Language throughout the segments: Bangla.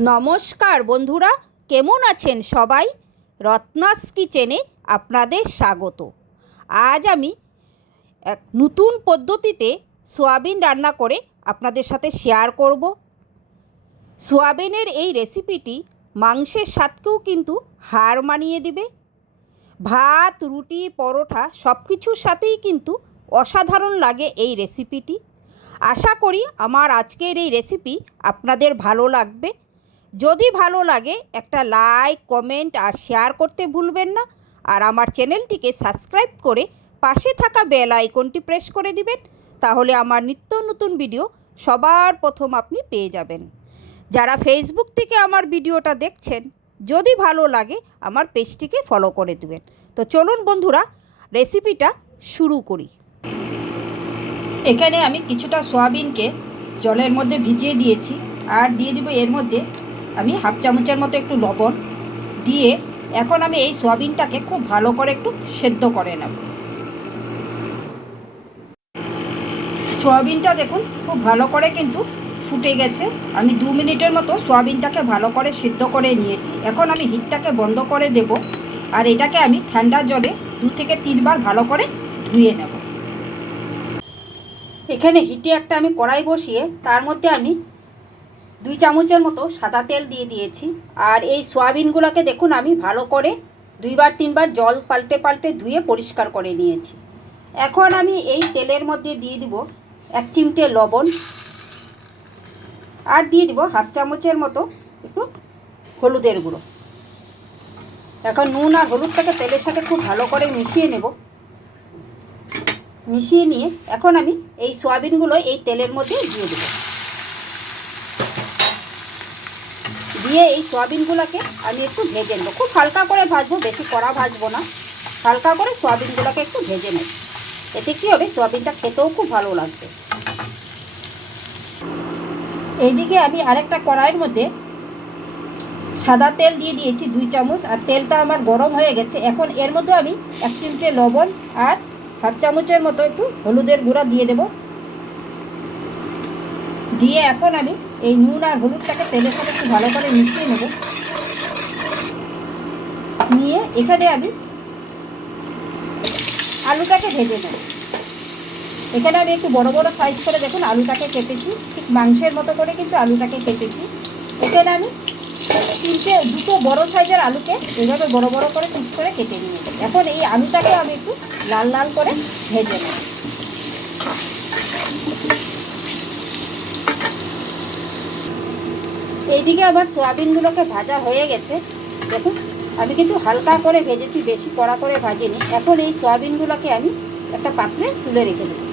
নমস্কার বন্ধুরা, কেমন আছেন সবাই? রত্নাস কিচেনে আপনাদের স্বাগত। আজ আমি এক নতুন পদ্ধতিতে সোয়াবিন রান্না করে আপনাদের সাথে শেয়ার করব। সোয়াবিনের এই রেসিপিটি মাংসের স্বাদকেও কিন্তু হার মানিয়ে দিবে। ভাত, রুটি, পরোটা সব কিছুর সাথেই কিন্তু অসাধারণ লাগে এই রেসিপিটি। আশা করি আমার আজকের এই রেসিপি আপনাদের ভালো লাগবে। যদি ভালো লাগে, একটা লাইক কমেন্ট আর শেয়ার করতে ভুলবেন না। আর আমার চ্যানেলটিকে সাবস্ক্রাইব করে পাশে থাকা বেল আইকনটি প্রেস করে দিবেন। তাহলে আমার নিত্য নতুন ভিডিও সবার প্রথম আপনি পেয়ে যাবেন। যারা ফেসবুক থেকে আমার ভিডিওটা দেখছেন, যদি ভালো লাগে, আমার পেজটিকে ফলো করে দেবেন। তো চলুন বন্ধুরা রেসিপিটা শুরু করি। এখানে আমি কিছুটা সয়াবিনকে জলের মধ্যে ভিজিয়ে দিয়েছি। আর দিয়ে দিব এর মধ্যে আমি হাফ চামচের মতো একটু লবণ দিয়ে এখন আমি এই সয়াবিনটাকে খুব ভালো করে একটু সেদ্ধ করে নেব। সয়াবিনটা দেখুন, খুব ভালো করে কিন্তু ফুটে গেছে। আমি দু মিনিটের মতো সয়াবিনটাকে ভালো করে সিদ্ধ করে নিয়েছি। এখন আমি হিটটাকে বন্ধ করে দেব আর এটাকে আমি ঠান্ডা জলে দু থেকে তিনবার ভালো করে ধুয়ে নেব। এখানে হিটে একটা আমি কড়াই বসিয়ে তার মধ্যে আমি দুই চামচের মতো সাদা তেল দিয়ে দিয়েছি। আর এই সোয়াবিনগুলোকে দেখুন, আমি ভালো করে দুইবার, তিনবার জল পাল্টে পাল্টে ধুয়ে পরিষ্কার করে নিয়েছি। এখন আমি এই তেলের মধ্যে দিয়ে দিব এক চিমটে লবণ। আর দিয়ে দিব হাফ চামচের মতো একটু হলুদের গুঁড়ো। এখন নুন আর হলুদটাকে তেলের সাথে খুব ভালো করে মিশিয়ে নেব। মিশিয়ে নিয়ে এখন আমি এই সোয়াবিনগুলো এই তেলের মধ্যে দিয়ে দেবো। দিয়ে এই সয়াবিনগুলোকে আমি একটু ভেজে নেব। খুব হালকা করে ভাজবো, বেশি কড়া ভাজবো না। হালকা করে সয়াবিনগুলোকে একটু ভেজে নেব। এতে কী হবে, সয়াবিনটা খেতেও খুব ভালো লাগবে। এইদিকে আমি আরেকটা কড়াইয়ের মধ্যে সাদা তেল দিয়ে দিয়েছি, দুই চামচ। আর তেলটা আমার গরম হয়ে গেছে। এখন এর মধ্যে আমি এক চিমটে লবণ আর হাফ চামচের মতো একটু হলুদের গুঁড়া দিয়ে দেব। দিয়ে এখন আমি এই নুন আর হলুদটাকে তেলের সাথে একটু ভালো করে মিশিয়ে নেব। নিয়ে এখানে আমি আলুটাকে ভেজে নেব। এখানে আমি একটু বড় বড় সাইজ করে দেখুন আলুটাকে কেটেছি। ঠিক মাংসের মতো করে কিন্তু আলুটাকে কেটেছি। এখানে আমি তিনটে, দুটো বড় সাইজের আলুকে এইভাবে বড় বড় করে পিস করে কেটে নিয়ে এখন এই আলুটাকে আমি একটু লাল লাল করে ভেজে নেব। এইদিকে আবার সোয়াবিনগুলোকে ভাজা হয়ে গেছে। দেখুন, আমি কিন্তু হালকা করে ভেজেছি, বেশি কড়া করে ভাজিনি। এখন এই সোয়াবিনগুলোকে আমি একটা পাত্রে তুলে রেখে দেবো।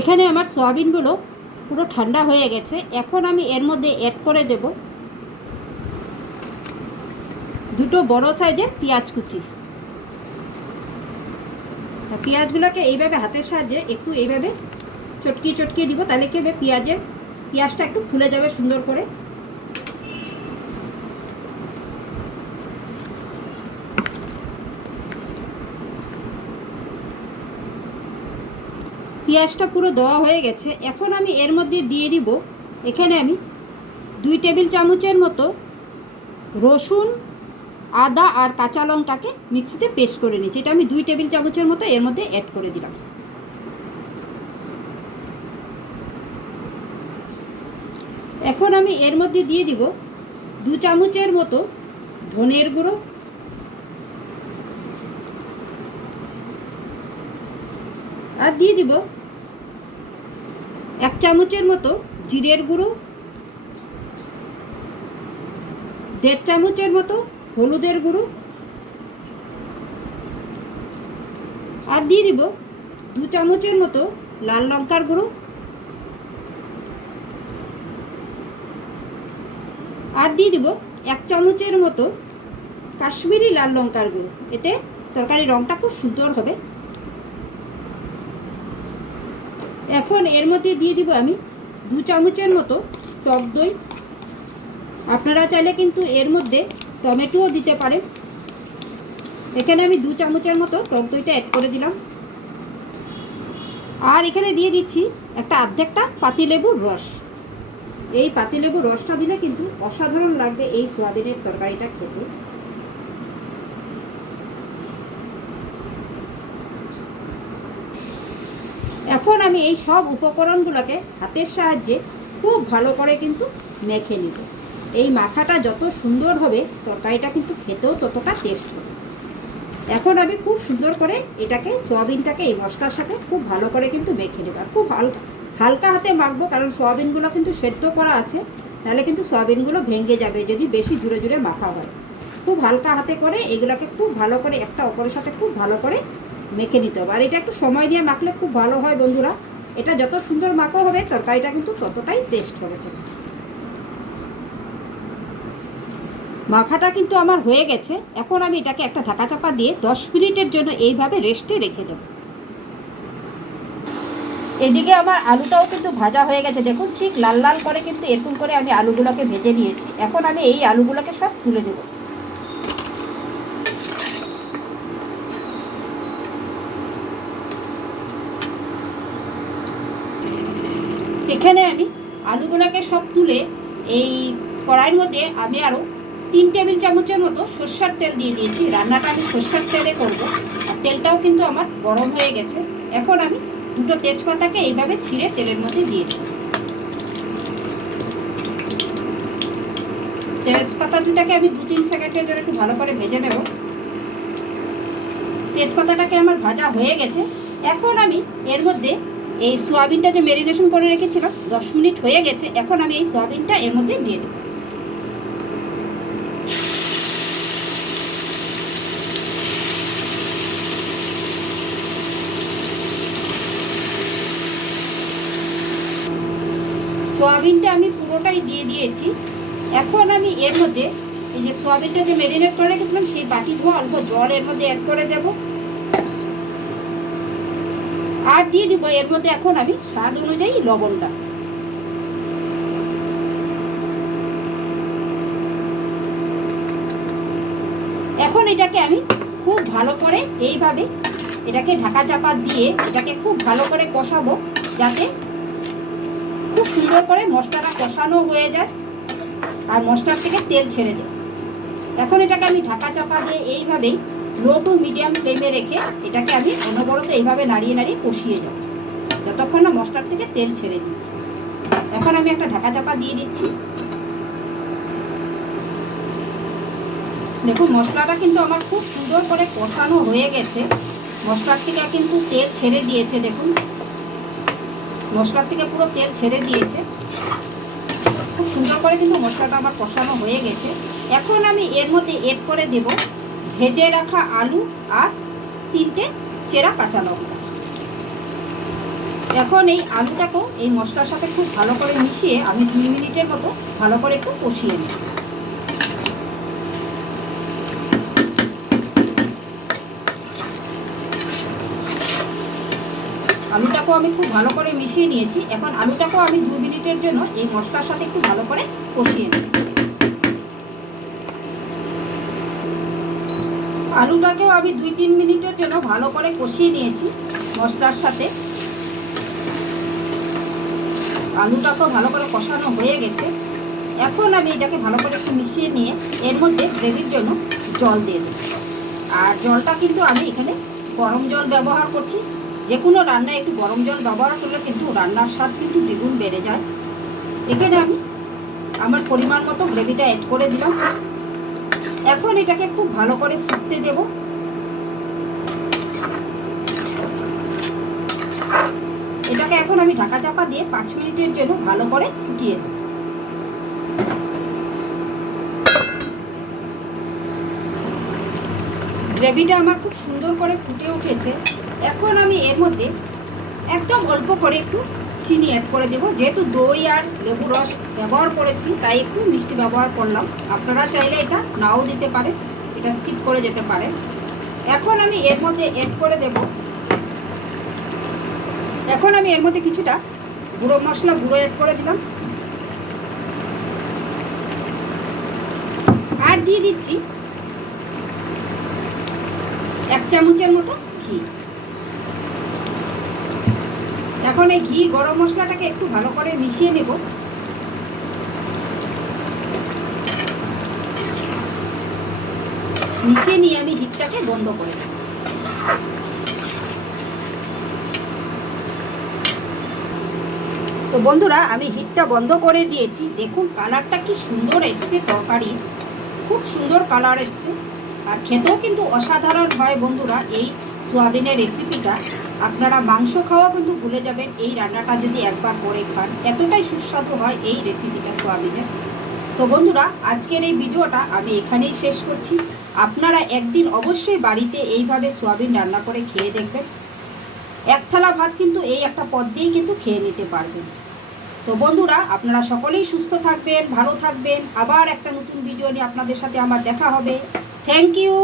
এখানে আমার সয়াবিনগুলো পুরো ঠান্ডা হয়ে গেছে। এখন আমি এর মধ্যে অ্যাড করে দেব দুটো বড় সাইজের পেঁয়াজ কুচি। পেঁয়াজগুলোকে এইভাবে হাতের সাহায্যে একটু এইভাবে চটকিয়ে চটকিয়ে দিব, তাহলে কি হবে? পেঁয়াজের পেঁয়াজটা একটু ফুলে যাবে সুন্দর করে। পেঁয়াজটা পুরো দেওয়া হয়ে গেছে। এখন আমি এর মধ্যে দিয়ে দিব, এখানে আমি দুই টেবিল চামচের মতো রসুন আদা আর কাঁচা লঙ্কাকে মিক্সিতে পেস্ট করে নিয়েছি। এটা আমি দুই টেবিল চামচের মতো এর মধ্যে অ্যাড করে দিলাম। এখন আমি এর মধ্যে দিয়ে দিব দু চামচের মতো ধনের গুঁড়ো। আর দিয়ে দিব এক চামচের মতো জিরের গুঁড়ো। দেড় চামচের মতো হলুদের গুঁড়ো। আর দিয়ে দিব দু চামচের মতো লাল লঙ্কার গুঁড়ো। আর দিয়ে দিব এক চামচের মতো কাশ্মীরি লাল লঙ্কার গুঁড়ো। এতে তরকারি রঙটা খুব সুন্দর হবে। এখন এর মধ্যে দিয়ে দিব আমি দু চামচের মতো টক দই। আপনারা চাইলে কিন্তু এর মধ্যে টমেটোও দিতে পারেন এখানে আমি দু চামচের মতো টক দইটা অ্যাড করে দিলাম। আর এখানে দিয়ে দিচ্ছি একটা অর্ধেকটা পাতিলেবুর রস। এই পাতিলেবুর রসটা দিলে কিন্তু অসাধারণ লাগবে এই সোয়াবিনের তরকারিটা খেতে। এখন আমি এই সব উপকরণগুলোকে হাতের সাহায্যে খুব ভালো করে কিন্তু মেখে নিব। এই মাখাটা যত সুন্দর হবে, তরকারিটা কিন্তু খেতেও ততটা টেস্ট হবে। এখন আমি খুব সুন্দর করে এটাকে, সোয়াবিনটাকে এই মশলার সাথে খুব ভালো করে কিন্তু মেখে নেব। খুব হালকা হালকা হাতে মাখবো, কারণ সোয়াবিনগুলো কিন্তু সেদ্ধ করা আছে, তাহলে কিন্তু সোয়াবিনগুলো ভেঙে যাবে যদি বেশি জুড়ে জুড়ে মাখা হয়। খুব হালকা হাতে করে এগুলোকে খুব ভালো করে একটা অপরের সাথে খুব ভালো করে মেখে নিতে হবে। আর এটা একটু সময় দিয়ে মাখলে খুব ভালো হয় বন্ধুরা। এটা যত সুন্দর মাখা হবে, তরকারিটা কিন্তু ততটাই টেস্ট হবে খেতে মাখাটা কিন্তু আমার হয়ে গেছে। এখন আমি এটাকে একটা ঢাকা চাপা দিয়ে দশ মিনিটের জন্য এইভাবে রেস্টে রেখে দেব। এদিকে আমার আলুটাও কিন্তু ভাজা হয়ে গেছে। দেখুন, ঠিক লাল লাল করে কিন্তু এরকম করে আমি আলুগুলোকে ভেজে নিয়েছি। এখন আমি এই আলুগুলোকে সব তুলে দেবো এখানে আমি আলুগুলোকে সব তুলে এই কড়াইয়ের মধ্যে আমি আরও তিন টেবিল চামচের মতো সর্ষার তেল দিয়ে দিয়েছি। রান্নাটা আমি সর্ষার তেলে করব। আর তেলটাও কিন্তু আমার গরম হয়ে গেছে। এখন আমি দুটো তেজপাতাকে এইভাবে ছিঁড়ে তেলের মধ্যে দিয়ে দিই তেজপাতা দুটাকে আমি দু তিন সেকেন্ডের জন্য একটু ভালো করে ভেজে নেব। তেজপাতাটাকে আমার ভাজা হয়ে গেছে। এখন আমি এর মধ্যে এই সোয়াবিনটা যে ম্যারিনেশন করে রেখেছিলাম, দশ মিনিট হয়ে গেছে। এখন আমি এই সোয়াবিনটা এর মধ্যে দিয়ে দেবো। সোয়াবিনটা আমি পুরোটাই দিয়ে দিয়েছি। এখন আমি এর মধ্যে এই যে সোয়াবিনটা যে ম্যারিনেট করে রেখেছিলাম, সেই বাটি ধোয়া অল্প জল এর মধ্যে অ্যাড করে দেব। আর দিয়ে দিব এর মধ্যে এখন আমি স্বাদ অনুযায়ী লবণটা। এখন এটাকে আমি খুব ভালো করে এইভাবে এটাকে ঢাকা চাপা দিয়ে এটাকে খুব ভালো করে কষাবো, যাতে খুব সুন্দর করে মশলাটা কষানো হয়ে যায় আর মশলার থেকে তেল ছেড়ে যায় এখন এটাকে আমি ঢাকা চাপা দিয়ে এইভাবেই লো টু মিডিয়াম ফ্লেমে রেখে এটাকে আমি অনবরত এইভাবে নাড়িয়ে নাড়িয়ে কষিয়ে যাব যতক্ষণ না মশলার থেকে তেল ছেড়ে দিচ্ছি। এখন আমি একটা ঢাকা চাপা দিয়ে দিচ্ছি। দেখুন, মশলাটা কিন্তু আমার খুব সুন্দর করে কষানো হয়ে গেছে। মশলার থেকে কিন্তু তেল ছেড়ে দিয়েছে, দেখুন। মশলার থেকে পুরো তেল ছেড়ে দিয়েছে। খুব সুন্দর করে কিন্তু মশলাটা আমার কষানো হয়ে গেছে। এখন আমি এর মধ্যে এড করে দেব ভেজে রাখা আলু আর তিনটে চেরা কাঁচা লঙ্কা। এখন এই আলুটাকেও এই মশলার সাথে খুব ভালো করে মিশিয়ে আমি দুই মিনিটের মতো ভালো করে একটু কষিয়ে নিই আলুটাকেও আমি খুব ভালো করে মিশিয়ে নিয়েছি। এখন আলুটাকেও আমি দু মিনিটের জন্য এই মশলার সাথে একটু ভালো করে কষিয়ে নিই আলুটাকেও আমি দুই তিন মিনিটের জন্য ভালো করে কষিয়ে নিয়েছি মশলার সাথে। আলুটাকেও ভালো করে কষানো হয়ে গেছে। এখন আমি এটাকে ভালো করে একটু মিশিয়ে নিয়ে এর মধ্যে গ্রেভির জন্য জল দিয়ে দেব। আর জলটা কিন্তু আমি এখানে গরম জল ব্যবহার করছি। যে কোনো রান্নায় একটু গরম জল ব্যবহার করলে কিন্তু রান্নার স্বাদ কিন্তু দ্বিগুণ বেড়ে যায়। এখানে আমি আমার পরিমাণ মতো গ্রেভিটা অ্যাড করে দিলাম। এখন এটাকে খুব ভালো করে ফুটতে দেব। এটাকে এখন আমি ঢাকা চাপা দিয়ে পাঁচ মিনিটের জন্য ভালো করে ফুটিয়ে দেব গ্রেভিটা আমার খুব সুন্দর করে ফুটে উঠেছে। এখন আমি এর মধ্যে একদম অল্প করে একটু চিনি অ্যাড করে দেবো। যেহেতু দই আর লেবু রস ব্যবহার করেছি, তাই একটু মিষ্টি ব্যবহার করলাম। আপনারা চাইলে এটা নাও দিতে পারেন এটা স্কিপ করে যেতে পারে। এখন আমি এর মধ্যে অ্যাড করে দেব। এখন আমি এর মধ্যে কিছুটা গুঁড়ো মশলা গুঁড়ো অ্যাড করে দিলাম। আর দিয়ে দিচ্ছি এক চামচের মতো ঘি। এখন এই ঘি, গরম মশলাটাকে একটু ভালো করে মিশিয়ে নেব। মিশিয়ে নিয়ে আমি হিটটাকে বন্ধ করে দেব। তো বন্ধুরা, আমি হিটটা বন্ধ করে দিয়েছি। দেখুন, কালারটা কি সুন্দর এসছে তরকারি। খুব সুন্দর কালার এসছে। আর খেতেও কিন্তু অসাধারণ হয় বন্ধুরা, এই সোয়াবিনের রেসিপিটা আপনারা মাংস খাওয়া কিন্তু ভুলে যাবেন, এই রান্নাটা যদি একবার করে খান। এতটাই সুস্বাদু হয় এই রেসিপিটা সোয়াবিনের। তো বন্ধুরা, আজকের এই ভিডিওটা আমি এখানেই শেষ করছি। আপনারা একদিন অবশ্যই বাড়িতে এইভাবে সোয়াবিন রান্না করে খেয়ে দেখবেন। এক থালা ভাত কিন্তু এই একটা পদ দিয়েই কিন্তু খেয়ে নিতে পারবেন। তো বন্ধুরা, আপনারা সকলেই সুস্থ থাকবেন, ভালো থাকবেন। আবার একটা নতুন ভিডিও নিয়ে আপনাদের সাথে আমার দেখা হবে। Thank you